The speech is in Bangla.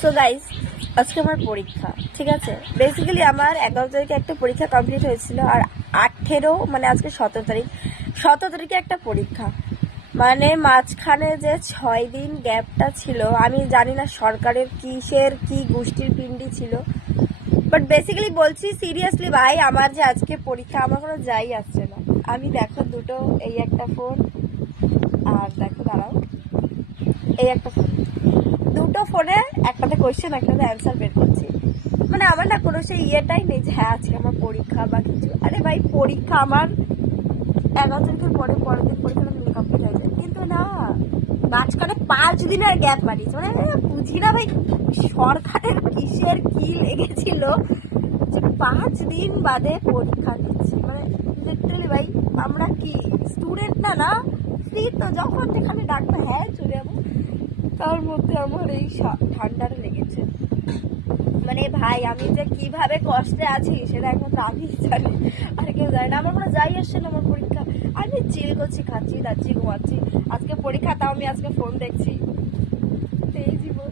সো গাইস, আজকে আমার পরীক্ষা, ঠিক আছে। বেসিক্যালি আমার 11 তারিখে একটা পরীক্ষা কমপ্লিট হয়েছিল, আর 18 মানে আজকে 17 তারিখে একটা পরীক্ষা। মানে মাঝখানে যে 6 দিন গ্যাপটা ছিল, আমি জানি না সরকারের কিসের কি গোষ্ঠীর পিণ্ডি ছিল, বাট বেসিক্যালি বলছি সিরিয়াসলি ভাই, আমার যে আজকে পরীক্ষা, আমার কোনো যাই আসছে না। আমি দেখো দুটো, এই একটা ফোন, আর দেখো দাঁড়াও, এই একটা ফোন, দুটো ফোনে একটাতে কোয়েশ্চেন একটাতে অ্যান্সার বের করছি। মানে আমার না কোনো সেই ইয়েটাই নেই যে হ্যাঁ আজকে আমার পরীক্ষা বা কিছু। আরে ভাই, পরীক্ষা আমার 11 তারিখের পরের দিন পরীক্ষাটা কমপ্লিট হয়ে যায়, কিন্তু না, মাঝখানে 5 দিনের গ্যাপ মারিয়েছে। মানে বুঝি না ভাই, সরকারের কিসের কি লেগেছিল যে 5 দিন বাদে পরীক্ষা দিচ্ছি। মানে লিটারালি ভাই, আমরা কি স্টুডেন্ট না? না ফ্রি তো, যখন যেখানে ডাকবে হ্যাঁ চলে যাবো। তার মধ্যে আমার এই ঠান্ডাটা লেগেছে। মানে ভাই, আমি যে কিভাবে কষ্টে আছি সেটা একমাত্র আমি জানি, আর কেউ জানে না। আমার কোনো যাই আসছে না আমার পরীক্ষা, আমি চিল করছি, খাচ্ছি দাচ্ছি, ঘুমাচ্ছি। আজকে পরীক্ষা, তাও আমি আজকে ফোন দেখছি। এই জীবন।